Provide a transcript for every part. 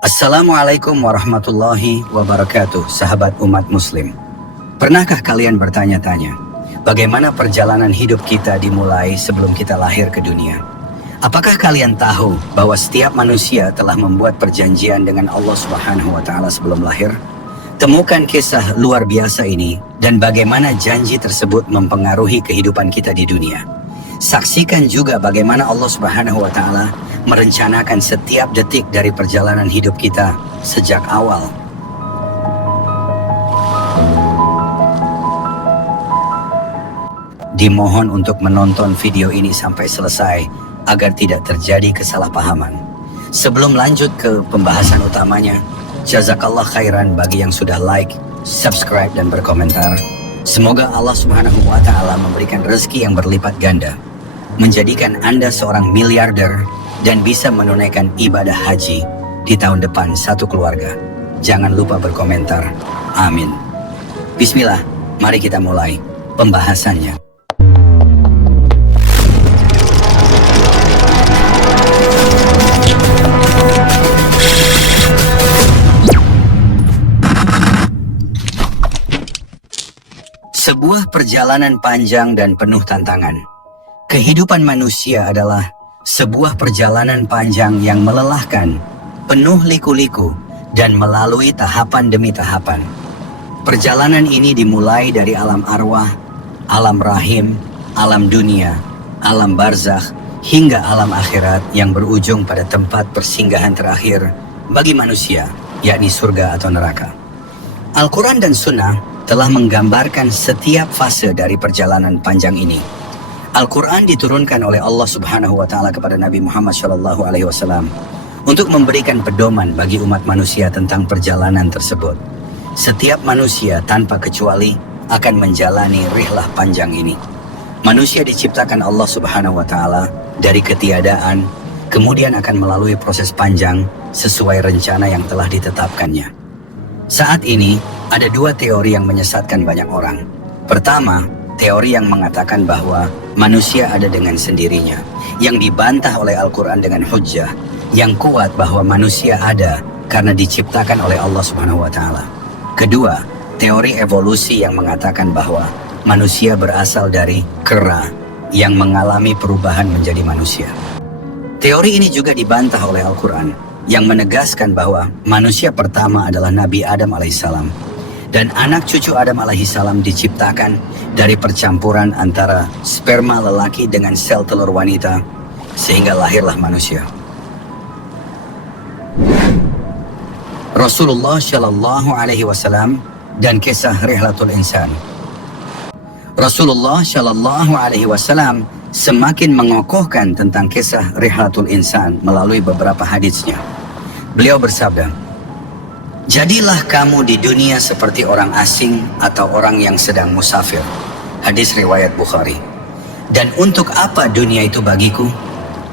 Assalamualaikum warahmatullahi wabarakatuh, sahabat umat muslim. Pernahkah kalian bertanya-tanya, bagaimana perjalanan hidup kita dimulai sebelum kita lahir ke dunia? Apakah kalian tahu bahwa setiap manusia telah membuat perjanjian dengan Allah Subhanahu wa Ta'ala sebelum lahir? Temukan kisah luar biasa ini dan bagaimana janji tersebut mempengaruhi kehidupan kita di dunia. Saksikan juga bagaimana Allah Subhanahu wa Ta'ala merencanakan setiap detik dari perjalanan hidup kita sejak awal. Dimohon untuk menonton video ini sampai selesai agar tidak terjadi kesalahpahaman. Sebelum lanjut ke pembahasan utamanya, jazakallah khairan bagi yang sudah like, subscribe dan berkomentar. Semoga Allah Subhanahu wa Ta'ala memberikan rezeki yang berlipat ganda, menjadikan Anda seorang miliarder dan bisa menunaikan ibadah haji di tahun depan satu keluarga. Jangan lupa berkomentar. Amin. Bismillah, mari kita mulai pembahasannya. Sebuah perjalanan panjang dan penuh tantangan. Kehidupan manusia adalah sebuah perjalanan panjang yang melelahkan, penuh liku-liku, dan melalui tahapan demi tahapan. Perjalanan ini dimulai dari alam arwah, alam rahim, alam dunia, alam barzakh, hingga alam akhirat yang berujung pada tempat persinggahan terakhir bagi manusia, yakni surga atau neraka. Al-Quran dan Sunnah telah menggambarkan setiap fase dari perjalanan panjang ini. Al-Quran diturunkan oleh Allah Subhanahu wa Ta'ala kepada Nabi Muhammad SAW untuk memberikan pedoman bagi umat manusia tentang perjalanan tersebut. Setiap manusia tanpa kecuali akan menjalani rihlah panjang ini. Manusia diciptakan Allah Subhanahu wa Ta'ala dari ketiadaan, kemudian akan melalui proses panjang sesuai rencana yang telah ditetapkannya. Saat ini ada dua teori yang menyesatkan banyak orang. Pertama, teori yang mengatakan bahwa manusia ada dengan sendirinya, yang dibantah oleh Al-Quran dengan hujjah, yang kuat bahwa manusia ada karena diciptakan oleh Allah Subhanahu wa Ta'ala. Kedua, teori evolusi yang mengatakan bahwa manusia berasal dari kera yang mengalami perubahan menjadi manusia. Teori ini juga dibantah oleh Al-Quran yang menegaskan bahwa manusia pertama adalah Nabi Adam alaihissalam, dan anak cucu Adam alaihissalam diciptakan dari percampuran antara sperma lelaki dengan sel telur wanita, sehingga lahirlah manusia. Rasulullah Shallallahu Alaihi Wasallam dan kisah Rihlatul Insan. Rasulullah Shallallahu Alaihi Wasallam semakin mengokohkan tentang kisah Rihlatul Insan melalui beberapa hadisnya. Beliau bersabda, "Jadilah kamu di dunia seperti orang asing atau orang yang sedang musafir." Hadis riwayat Bukhari. "Dan untuk apa dunia itu bagiku?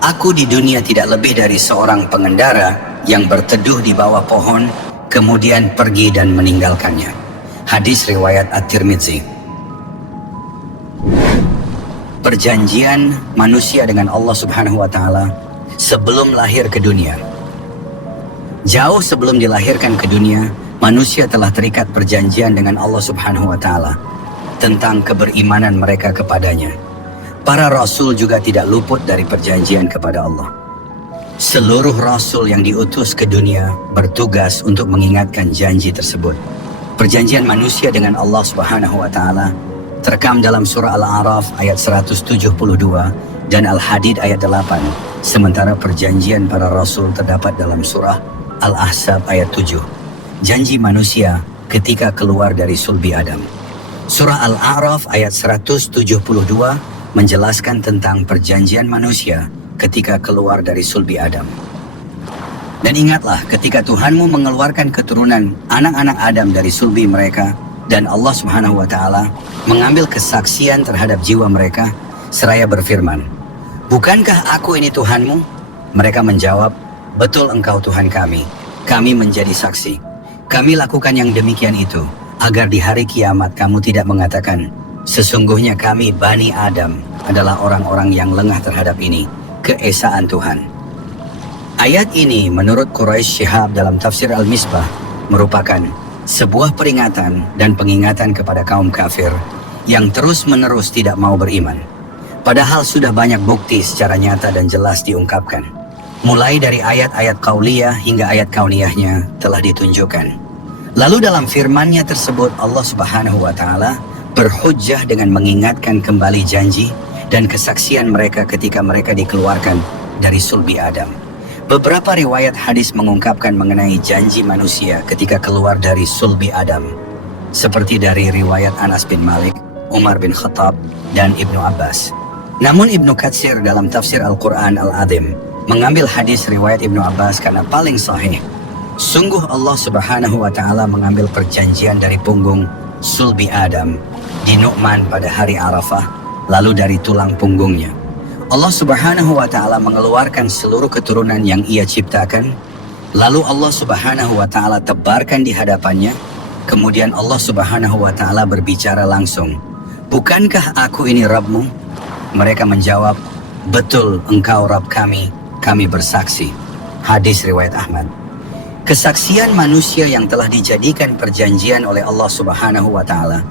Aku di dunia tidak lebih dari seorang pengendara yang berteduh di bawah pohon, kemudian pergi dan meninggalkannya." Hadis riwayat At-Tirmidzi. Perjanjian manusia dengan Allah Subhanahu wa Ta'ala sebelum lahir ke dunia. Jauh sebelum dilahirkan ke dunia, manusia telah terikat perjanjian dengan Allah Subhanahu wa Ta'ala tentang keberimanan mereka kepadanya. Para rasul juga tidak luput dari perjanjian kepada Allah. Seluruh rasul yang diutus ke dunia bertugas untuk mengingatkan janji tersebut. Perjanjian manusia dengan Allah Subhanahu wa Ta'ala terekam dalam surah Al-A'raf ayat 172 dan Al-Hadid ayat 8, sementara perjanjian para rasul terdapat dalam surah Al-Ahzab ayat 7. Janji manusia ketika keluar dari sulbi Adam. Surah Al-A'raf ayat 172 menjelaskan tentang perjanjian manusia ketika keluar dari sulbi Adam. Dan ingatlah ketika Tuhanmu mengeluarkan keturunan anak-anak Adam dari sulbi mereka, dan Allah Subhanahu wa Ta'ala mengambil kesaksian terhadap jiwa mereka seraya berfirman, "Bukankah aku ini Tuhanmu?" Mereka menjawab, "Betul engkau Tuhan kami. Kami menjadi saksi. Kami lakukan yang demikian itu agar di hari kiamat kamu tidak mengatakan, sesungguhnya kami Bani Adam adalah orang-orang yang lengah terhadap ini, keesaan Tuhan." Ayat ini menurut Quraisy Shihab dalam tafsir Al-Misbah merupakan sebuah peringatan dan pengingatan kepada kaum kafir yang terus-menerus tidak mau beriman. Padahal sudah banyak bukti secara nyata dan jelas diungkapkan. Mulai dari ayat-ayat qauliyah hingga ayat kauniyahnya telah ditunjukkan. Lalu dalam firman-Nya tersebut Allah Subhanahu wa taala berhujjah dengan mengingatkan kembali janji dan kesaksian mereka ketika mereka dikeluarkan dari sulbi Adam. Beberapa riwayat hadis mengungkapkan mengenai janji manusia ketika keluar dari sulbi Adam, seperti dari riwayat Anas bin Malik, Umar bin Khattab, dan Ibnu Abbas. Namun Ibnu Katsir dalam tafsir Al-Quran Al-Azim mengambil hadis riwayat Ibnu Abbas karena paling sahih. Sungguh Allah Subhanahu wa taala mengambil perjanjian dari punggung sulbi Adam di Nu'man pada hari Arafah, lalu dari tulang punggungnya Allah Subhanahu wa taala mengeluarkan seluruh keturunan yang Ia ciptakan, lalu Allah Subhanahu wa taala tebarkan di hadapannya. Kemudian Allah Subhanahu wa taala berbicara langsung, "Bukankah aku ini Rabbmu?" Mereka menjawab, "Betul, engkau Rabb kami, kami bersaksi." Hadis riwayat Ahmad. Kesaksian manusia yang telah dijadikan perjanjian oleh Allah Subhanahu wa taala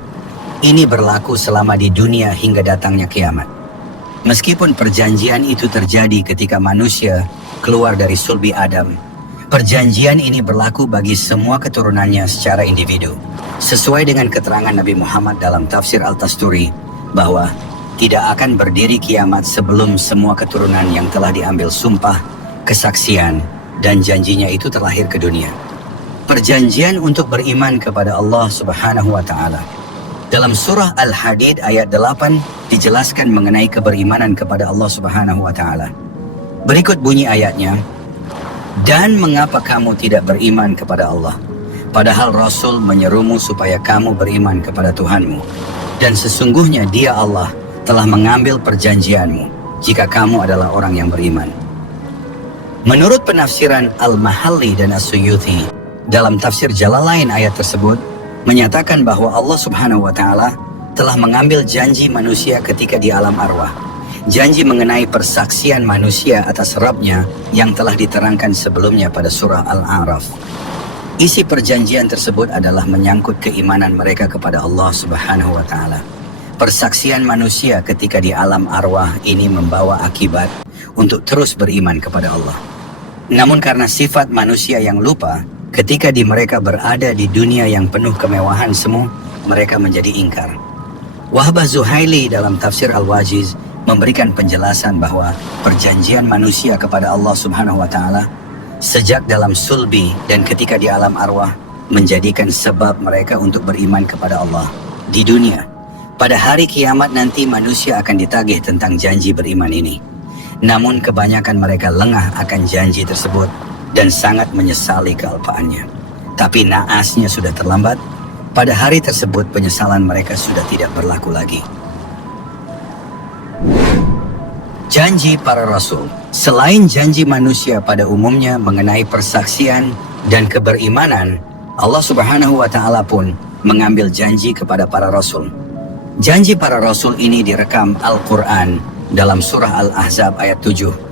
ini berlaku selama di dunia hingga datangnya kiamat. Meskipun perjanjian itu terjadi ketika manusia keluar dari sulbi Adam, perjanjian ini berlaku bagi semua keturunannya secara individu. Sesuai dengan keterangan Nabi Muhammad dalam tafsir Al-Tasturi bahwa tidak akan berdiri kiamat sebelum semua keturunan yang telah diambil sumpah, kesaksian, dan janjinya itu terlahir ke dunia. Perjanjian untuk beriman kepada Allah Subhanahu wa taala. Dalam surah Al-Hadid ayat 8 dijelaskan mengenai keberimanan kepada Allah Subhanahu wa taala. Berikut bunyi ayatnya, "Dan mengapa kamu tidak beriman kepada Allah, padahal Rasul menyerumu supaya kamu beriman kepada Tuhanmu, dan sesungguhnya Dia Allah telah mengambil perjanjianmu jika kamu adalah orang yang beriman." Menurut penafsiran Al-Mahalli dan As-Suyuti, dalam tafsir Jalalain ayat tersebut menyatakan bahwa Allah Subhanahu wa taala telah mengambil janji manusia ketika di alam arwah. Janji mengenai persaksian manusia atas Rabb-nya yang telah diterangkan sebelumnya pada surah Al-A'raf. Isi perjanjian tersebut adalah menyangkut keimanan mereka kepada Allah Subhanahu wa taala. Persaksian manusia ketika di alam arwah ini membawa akibat untuk terus beriman kepada Allah. Namun karena sifat manusia yang lupa, ketika mereka berada di dunia yang penuh kemewahan semu, mereka menjadi ingkar. Wahbah Zuhaili dalam tafsir Al-Wajiz memberikan penjelasan bahwa perjanjian manusia kepada Allah Subhanahu wa taala sejak dalam sulbi dan ketika di alam arwah menjadikan sebab mereka untuk beriman kepada Allah di dunia. Pada hari kiamat nanti manusia akan ditagih tentang janji beriman ini. Namun kebanyakan mereka lengah akan janji tersebut dan sangat menyesali kealpaannya. Tapi naasnya sudah terlambat. Pada hari tersebut penyesalan mereka sudah tidak berlaku lagi. Janji para rasul. Selain janji manusia pada umumnya mengenai persaksian dan keberimanan, Allah Subhanahu wa taala pun mengambil janji kepada para rasul. Janji para rasul ini direkam Al-Quran dalam surah Al-Ahzab ayat 7.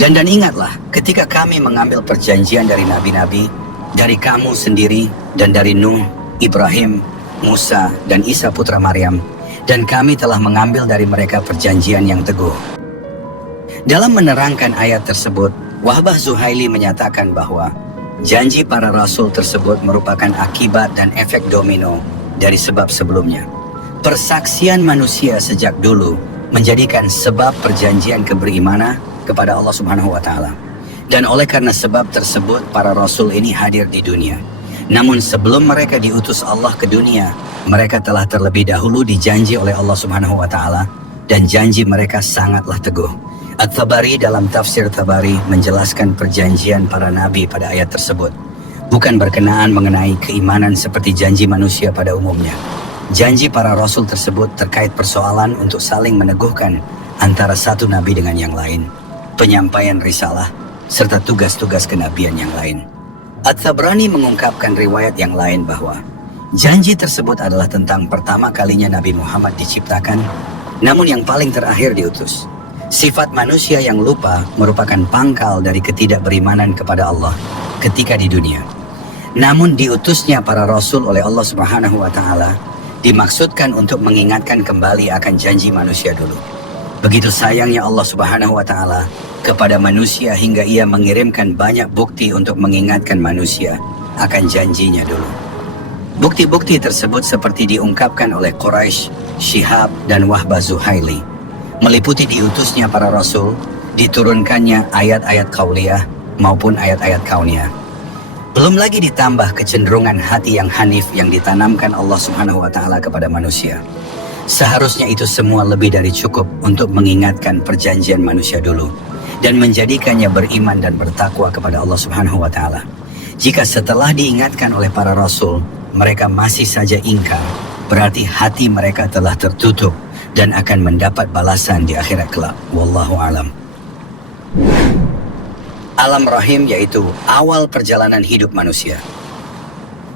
Dan ingatlah ketika kami mengambil perjanjian dari nabi-nabi, dari kamu sendiri dan dari Nuh, Ibrahim, Musa, dan Isa putra Maryam, dan kami telah mengambil dari mereka perjanjian yang teguh. Dalam menerangkan ayat tersebut, Wahbah Zuhaili menyatakan bahwa janji para rasul tersebut merupakan akibat dan efek domino dari sebab sebelumnya. Persaksian manusia sejak dulu menjadikan sebab perjanjian keberimanan kepada Allah Subhanahu wa taala. Dan oleh karena sebab tersebut para rasul ini hadir di dunia. Namun sebelum mereka diutus Allah ke dunia, mereka telah terlebih dahulu dijanji oleh Allah Subhanahu wa taala dan janji mereka sangatlah teguh. At-Tabari dalam tafsir Tabari menjelaskan perjanjian para nabi pada ayat tersebut bukan berkenaan mengenai keimanan seperti janji manusia pada umumnya. Janji para rasul tersebut terkait persoalan untuk saling meneguhkan antara satu nabi dengan yang lain, penyampaian risalah, serta tugas-tugas kenabian yang lain. At-Tabrani mengungkapkan riwayat yang lain bahwa janji tersebut adalah tentang pertama kalinya Nabi Muhammad diciptakan, namun yang paling terakhir diutus. Sifat manusia yang lupa merupakan pangkal dari ketidakberimanan kepada Allah ketika di dunia. Namun diutusnya para rasul oleh Allah Subhanahu wa taala dimaksudkan untuk mengingatkan kembali akan janji manusia dulu. Begitu sayangnya Allah Subhanahu wa taala kepada manusia hingga ia mengirimkan banyak bukti untuk mengingatkan manusia akan janjinya dulu. Bukti-bukti tersebut seperti diungkapkan oleh Quraisy, Syihab, dan Wahbah Zuhaili, meliputi diutusnya para rasul, diturunkannya ayat-ayat qauliyah maupun ayat-ayat kauniyah. Belum lagi ditambah kecenderungan hati yang hanif yang ditanamkan Allah Subhanahu wa taala kepada manusia. Seharusnya itu semua lebih dari cukup untuk mengingatkan perjanjian manusia dulu dan menjadikannya beriman dan bertakwa kepada Allah Subhanahu wa taala. Jika setelah diingatkan oleh para rasul, mereka masih saja ingkar, berarti hati mereka telah tertutup dan akan mendapat balasan di akhirat kelak. Wallahu alam. Alam rahim yaitu awal perjalanan hidup manusia.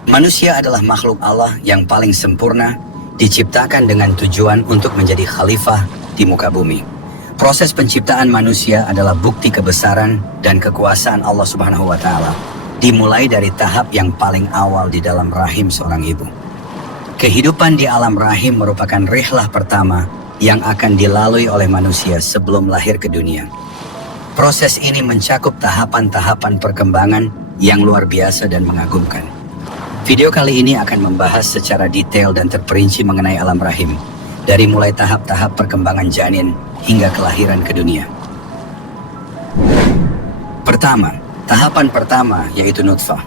Manusia adalah makhluk Allah yang paling sempurna, diciptakan dengan tujuan untuk menjadi khalifah di muka bumi. Proses penciptaan manusia adalah bukti kebesaran dan kekuasaan Allah Subhanahu wa taala, dimulai dari tahap yang paling awal di dalam rahim seorang ibu. Kehidupan di alam rahim merupakan rihlah pertama yang akan dilalui oleh manusia sebelum lahir ke dunia. Proses ini mencakup tahapan-tahapan perkembangan yang luar biasa dan mengagumkan. Video kali ini akan membahas secara detail dan terperinci mengenai alam rahim, dari mulai tahap-tahap perkembangan janin hingga kelahiran ke dunia. Pertama, tahapan pertama yaitu nutfah.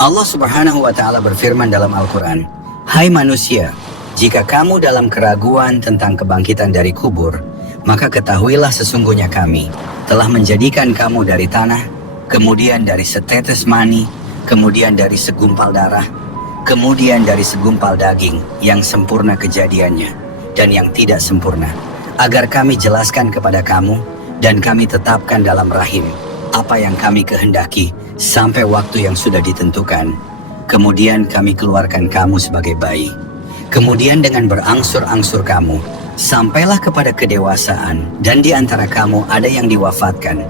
Allah Subhanahu wa taala berfirman dalam Al-Quran, "Hai manusia, jika kamu dalam keraguan tentang kebangkitan dari kubur, maka ketahuilah sesungguhnya kami telah menjadikan kamu dari tanah, kemudian dari setetes mani, kemudian dari segumpal darah, kemudian dari segumpal daging yang sempurna kejadiannya dan yang tidak sempurna, agar kami jelaskan kepada kamu dan kami tetapkan dalam rahim apa yang kami kehendaki sampai waktu yang sudah ditentukan. Kemudian kami keluarkan kamu sebagai bayi. Kemudian dengan berangsur-angsur kamu sampailah kepada kedewasaan, dan di antara kamu ada yang diwafatkan,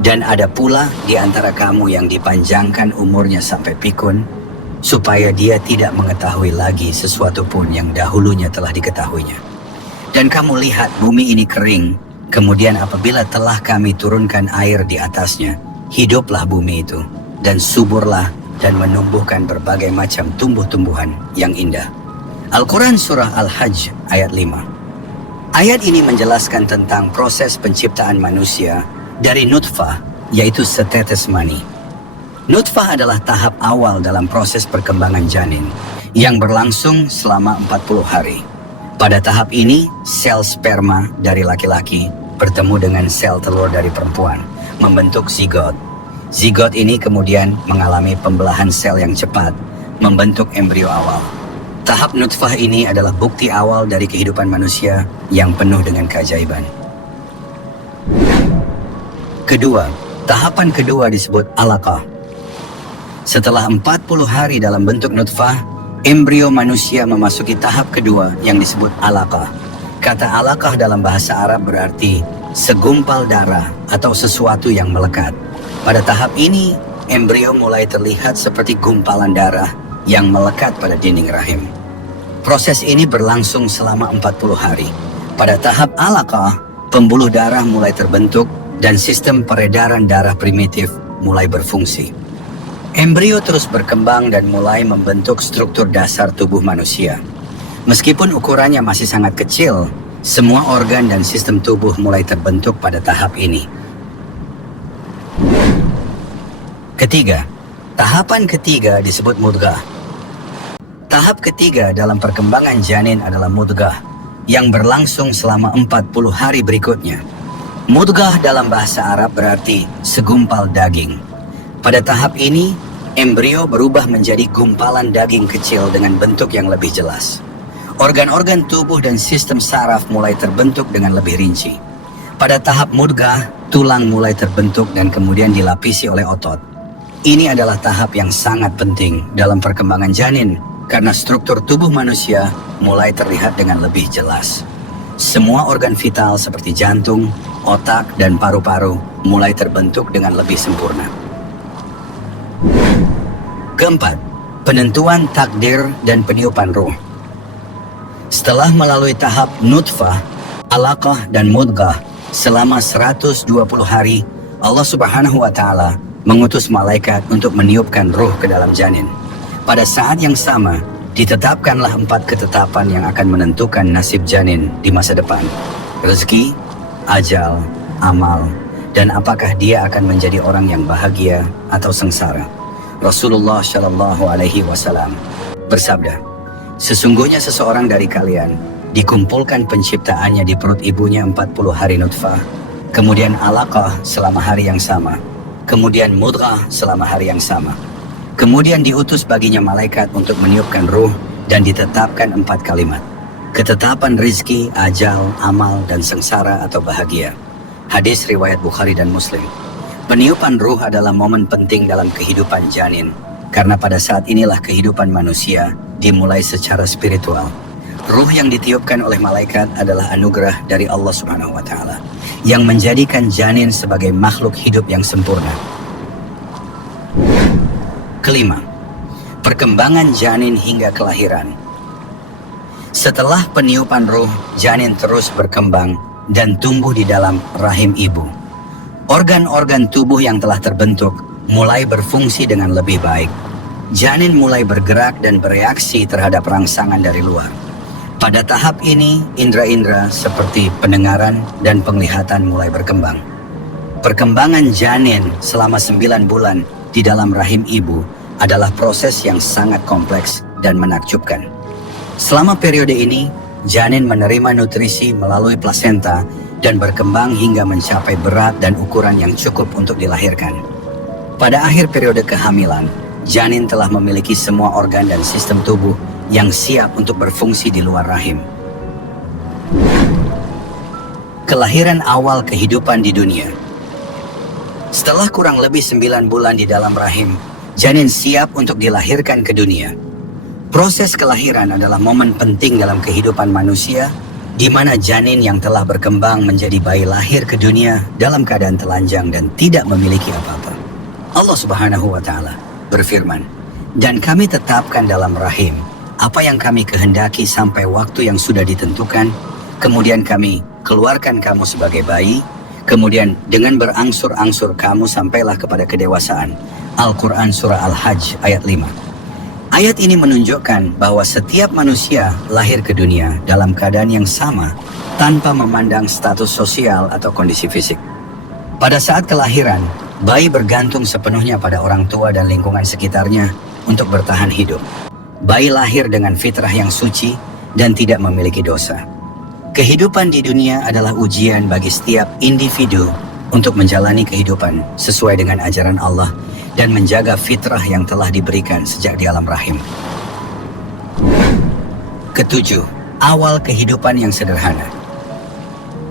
dan ada pula di antara kamu yang dipanjangkan umurnya sampai pikun, supaya dia tidak mengetahui lagi sesuatu pun yang dahulunya telah diketahuinya. Dan kamu lihat bumi ini kering, kemudian apabila telah kami turunkan air di atasnya, hiduplah bumi itu, dan suburlah dan menumbuhkan berbagai macam tumbuh-tumbuhan yang indah." Al-Quran Surah Al-Hajj ayat 5. Ayat ini menjelaskan tentang proses penciptaan manusia dari nutfah, yaitu setetes mani. Nutfah adalah tahap awal dalam proses perkembangan janin yang berlangsung selama 40 hari. Pada tahap ini, sel sperma dari laki-laki bertemu dengan sel telur dari perempuan, membentuk zigot. Zigot ini kemudian mengalami pembelahan sel yang cepat, membentuk embrio awal. Tahap nutfah ini adalah bukti awal dari kehidupan manusia yang penuh dengan keajaiban. Kedua, tahapan kedua disebut alaqah. Setelah 40 hari dalam bentuk nutfah, embrio manusia memasuki tahap kedua yang disebut alaqah. Kata alaqah dalam bahasa Arab berarti segumpal darah atau sesuatu yang melekat. Pada tahap ini, embrio mulai terlihat seperti gumpalan darah yang melekat pada dinding rahim. Proses ini berlangsung selama 40 hari. Pada tahap alaqah, pembuluh darah mulai terbentuk dan sistem peredaran darah primitif mulai berfungsi. Embrio terus berkembang dan mulai membentuk struktur dasar tubuh manusia. Meskipun ukurannya masih sangat kecil, semua organ dan sistem tubuh mulai terbentuk pada tahap ini. Ketiga, tahapan ketiga disebut mudghah. Tahap ketiga dalam perkembangan janin adalah mudghah, yang berlangsung selama 40 hari berikutnya. Mudghah dalam bahasa Arab berarti segumpal daging. Pada tahap ini, embrio berubah menjadi gumpalan daging kecil dengan bentuk yang lebih jelas. Organ-organ tubuh dan sistem saraf mulai terbentuk dengan lebih rinci. Pada tahap mudghah, tulang mulai terbentuk dan kemudian dilapisi oleh otot. Ini adalah tahap yang sangat penting dalam perkembangan janin, karena struktur tubuh manusia mulai terlihat dengan lebih jelas. Semua organ vital seperti jantung, otak, dan paru-paru mulai terbentuk dengan lebih sempurna. Keempat, penentuan takdir dan peniupan ruh. Setelah melalui tahap nutfah, alaqah, dan mudghah selama 120 hari, Allah Subhanahu wa Ta'ala mengutus malaikat untuk meniupkan ruh ke dalam janin. Pada saat yang sama, ditetapkanlah 4 ketetapan yang akan menentukan nasib janin di masa depan: rezeki, ajal, amal, dan apakah dia akan menjadi orang yang bahagia atau sengsara. Rasulullah Shallallahu Alaihi Wasallam bersabda, sesungguhnya seseorang dari kalian dikumpulkan penciptaannya di perut ibunya 40 hari nutfah, kemudian alaqah selama hari yang sama, kemudian mudghah selama hari yang sama. Kemudian diutus baginya malaikat untuk meniupkan ruh dan ditetapkan 4 kalimat: ketetapan rizki, ajal, amal, dan sengsara atau bahagia. Hadis riwayat Bukhari dan Muslim. Peniupan ruh adalah momen penting dalam kehidupan janin, karena pada saat inilah kehidupan manusia dimulai secara spiritual. Ruh yang ditiupkan oleh malaikat adalah anugerah dari Allah Subhanahu wa Ta'ala yang menjadikan janin sebagai makhluk hidup yang sempurna. Kelima, perkembangan janin hingga kelahiran. Setelah peniupan ruh, janin terus berkembang dan tumbuh di dalam rahim ibu. Organ-organ tubuh yang telah terbentuk mulai berfungsi dengan lebih baik. Janin mulai bergerak dan bereaksi terhadap rangsangan dari luar. Pada tahap ini, indera-indera seperti pendengaran dan penglihatan mulai berkembang. Perkembangan janin selama 9 bulan di dalam rahim ibu adalah proses yang sangat kompleks dan menakjubkan. Selama periode ini, janin menerima nutrisi melalui plasenta dan berkembang hingga mencapai berat dan ukuran yang cukup untuk dilahirkan. Pada akhir periode kehamilan, janin telah memiliki semua organ dan sistem tubuh yang siap untuk berfungsi di luar rahim. Kelahiran awal kehidupan di dunia. Setelah kurang lebih 9 bulan di dalam rahim, janin siap untuk dilahirkan ke dunia. Proses kelahiran adalah momen penting dalam kehidupan manusia, di mana janin yang telah berkembang menjadi bayi lahir ke dunia dalam keadaan telanjang dan tidak memiliki apa-apa. Allah Subhanahu wa Ta'ala berfirman, dan kami tetapkan dalam rahim apa yang kami kehendaki sampai waktu yang sudah ditentukan, kemudian kami keluarkan kamu sebagai bayi, kemudian dengan berangsur-angsur kamu sampailah kepada kedewasaan. Al-Quran Surah Al-Hajj ayat 5. Ayat ini menunjukkan bahwa setiap manusia lahir ke dunia dalam keadaan yang sama tanpa memandang status sosial atau kondisi fisik. Pada saat kelahiran, bayi bergantung sepenuhnya pada orang tua dan lingkungan sekitarnya untuk bertahan hidup. Bayi lahir dengan fitrah yang suci dan tidak memiliki dosa. Kehidupan di dunia adalah ujian bagi setiap individu untuk menjalani kehidupan sesuai dengan ajaran Allah dan menjaga fitrah yang telah diberikan sejak di alam rahim. Ketujuh, awal kehidupan yang sederhana.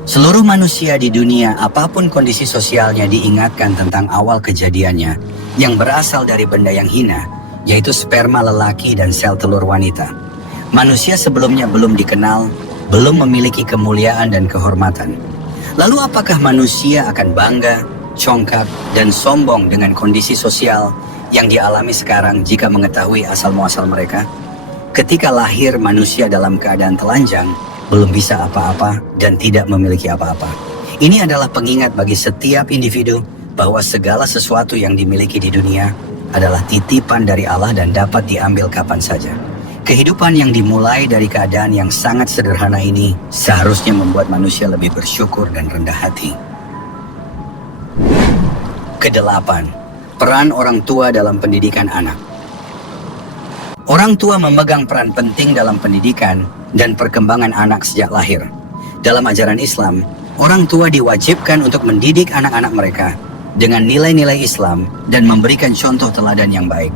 Seluruh manusia di dunia, apapun kondisi sosialnya, diingatkan tentang awal kejadiannya yang berasal dari benda yang hina, yaitu sperma lelaki dan sel telur wanita. Manusia sebelumnya belum dikenal, belum memiliki kemuliaan dan kehormatan. Lalu apakah manusia akan bangga, congkak, dan sombong dengan kondisi sosial yang dialami sekarang jika mengetahui asal-muasal mereka? Ketika lahir manusia dalam keadaan telanjang, belum bisa apa-apa dan tidak memiliki apa-apa. Ini adalah pengingat bagi setiap individu bahwa segala sesuatu yang dimiliki di dunia adalah titipan dari Allah dan dapat diambil kapan saja. Kehidupan yang dimulai dari keadaan yang sangat sederhana ini seharusnya membuat manusia lebih bersyukur dan rendah hati. Kedelapan, peran orang tua dalam pendidikan anak. Orang tua memegang peran penting dalam pendidikan dan perkembangan anak sejak lahir. Dalam ajaran Islam, orang tua diwajibkan untuk mendidik anak-anak mereka dengan nilai-nilai Islam dan memberikan contoh teladan yang baik.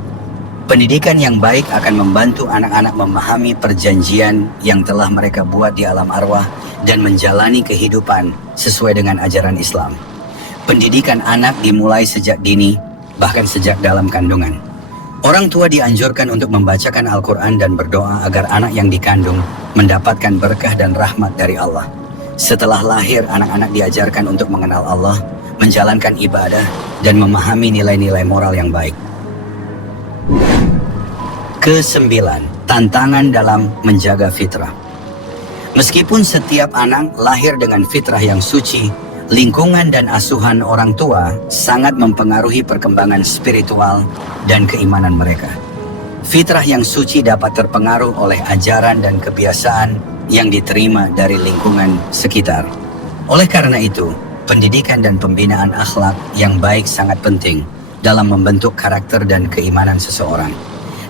Pendidikan yang baik akan membantu anak-anak memahami perjanjian yang telah mereka buat di alam arwah dan menjalani kehidupan sesuai dengan ajaran Islam. Pendidikan anak dimulai sejak dini, bahkan sejak dalam kandungan. Orang tua dianjurkan untuk membacakan Al-Quran dan berdoa agar anak yang dikandung mendapatkan berkah dan rahmat dari Allah. Setelah lahir, anak-anak diajarkan untuk mengenal Allah, menjalankan ibadah, dan memahami nilai-nilai moral yang baik. Kesembilan, tantangan dalam menjaga fitrah. Meskipun setiap anak lahir dengan fitrah yang suci, lingkungan dan asuhan orang tua sangat mempengaruhi perkembangan spiritual dan keimanan mereka. Fitrah yang suci dapat terpengaruh oleh ajaran dan kebiasaan yang diterima dari lingkungan sekitar. Oleh karena itu, pendidikan dan pembinaan akhlak yang baik sangat penting dalam membentuk karakter dan keimanan seseorang.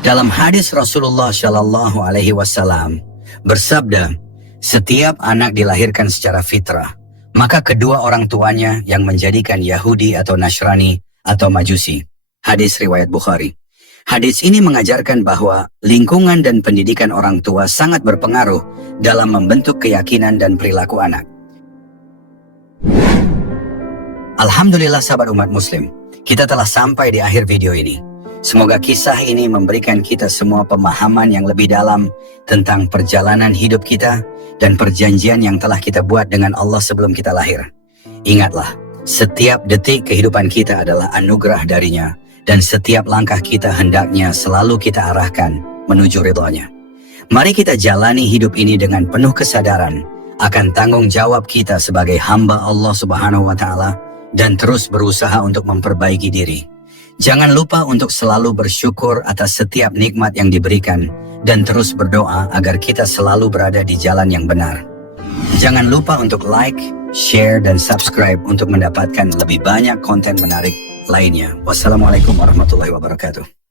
Dalam hadis Rasulullah Shallallahu Alaihi Wasallam bersabda, setiap anak dilahirkan secara fitrah, maka kedua orang tuanya yang menjadikan Yahudi atau Nasrani atau Majusi. Hadis riwayat Bukhari. Hadis ini mengajarkan bahwa lingkungan dan pendidikan orang tua sangat berpengaruh dalam membentuk keyakinan dan perilaku anak. Alhamdulillah sahabat umat muslim, kita telah sampai di akhir video ini. Semoga kisah ini memberikan kita semua pemahaman yang lebih dalam tentang perjalanan hidup kita dan perjanjian yang telah kita buat dengan Allah sebelum kita lahir. Ingatlah, setiap detik kehidupan kita adalah anugerah darinya, dan setiap langkah kita hendaknya selalu kita arahkan menuju ridhonya. Mari kita jalani hidup ini dengan penuh kesadaran akan tanggung jawab kita sebagai hamba Allah Subhanahu wa Ta'ala dan terus berusaha untuk memperbaiki diri. Jangan lupa untuk selalu bersyukur atas setiap nikmat yang diberikan dan terus berdoa agar kita selalu berada di jalan yang benar. Jangan lupa untuk like, share, dan subscribe untuk mendapatkan lebih banyak konten menarik lainnya. Wassalamualaikum warahmatullahi wabarakatuh.